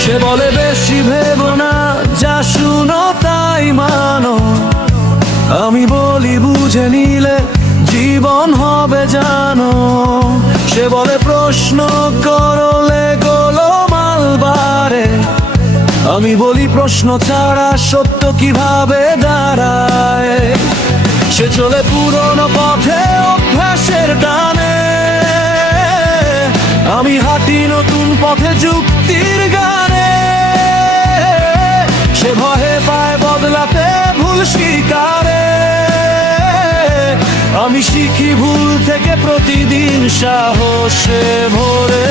সে বলে বেশি ভেবো না, যা শুনো তাই মানো। আমি বলি বুঝে নিলে জীবন হবে জানো। সে বলে প্রশ্ন করলে গোলমাল বাড়ে। আমি বলি প্রশ্ন ছাড়া সত্য কিভাবে দাঁড়ায়। সে চলে পুরনো পথে অভ্যাসের টানে, আমি হাঁটি নতুন পথে যুক্তির গানে। সে ভয়ে পায় বদলাতে ভুল স্বীকারে। আমি শিখি ভুল থেকে প্রতিদিন সাহসে ভরে।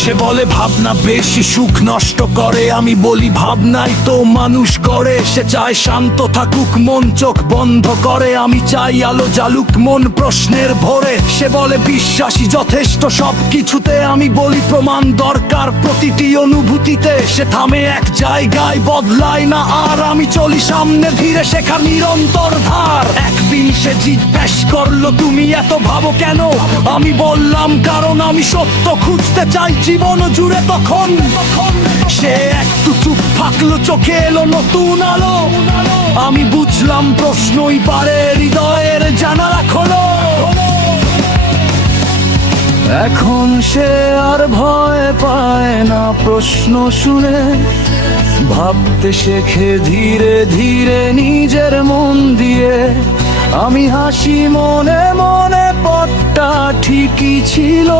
সে বলে ভাবনা বেশি সুখ নষ্ট করে। আমি বলি ভাবনাই তো মানুষ করে। সে চায় শান্ত থাকুক মন, চোখ বন্ধ করে। আমি চাই আলো জ্বালুক মন প্রশ্নের ভরে। সে বলে বিশ্বাসী যথেষ্ট সব কিছুতে। আমি বলি প্রমাণ দরকার প্রতিটি অনুভূতিতে। সে থামে এক জায়গায়, বদলায় না আর। আমি চলি সামনে ধীরে, শেখার নিরন্তর ধার। একদিন সে জিজ্ঞেস করলো তুমি এত ভাবো কেন? আমি বললাম কারণ আমি সত্য খুঁজতে চাই জীবন জুড়ে। তখন সে একটু চুপ থাকলো, চোখে এলো নতুন আলো। আমি বুঝলাম প্রশ্নই পারে হৃদয়ের জানালা খোলো। এখন সে আর ভয় পায় না প্রশ্ন শুনে। ভাবতে শেখে ধীরে ধীরে নিজের মন দিয়ে। আমি হাসি মনে মনে, পথটা ঠিকই ছিল।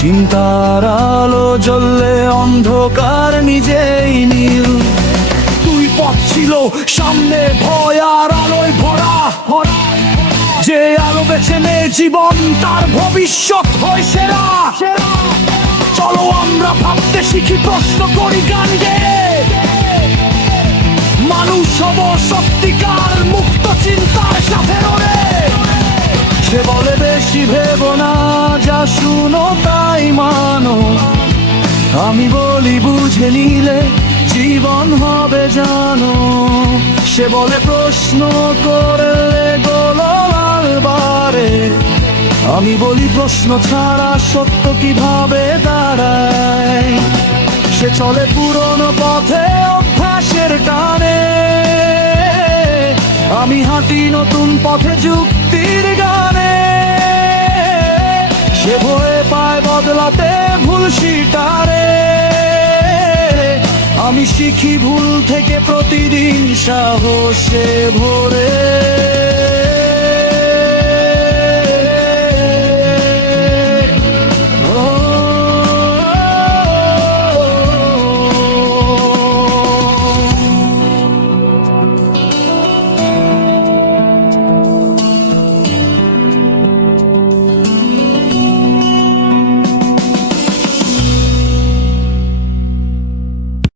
চিন্তার আলো জ্বললে অন্ধকার নিজেই নীল। দুই পথ ছিল সামনে, ভয় আর আলোয় ভরা। যে আলো বেছে নে জীবন, তার ভবিষ্যৎ হয় সেরা। চলো আমরা ভাবতে শিখি, প্রশ্ন করি গান গেয়ে। মানুষ হব সত্যিকার, মুক্ত চিন্তার সাথে রয়ে। সে বলে বেশি ভেবো না, যা শুনো তাই মানো। আমি বলি বুঝে নিলে জীবন হবে জানো। সে বলে প্রশ্ন করলে গোলমাল বাড়ে। আমি বলি প্রশ্ন ছাড়া সত্য কিভাবে দাঁড়ায়। সে চলে পুরনো পথে অভ্যাসের টানে। আমি হাঁটি নতুন পথে যুক্তির গানে। সে ভয়ে পায় বদলাতে ভুল স্বীকারে। আমি শিখি ভুল থেকে প্রতিদিন সাহসে ভরে।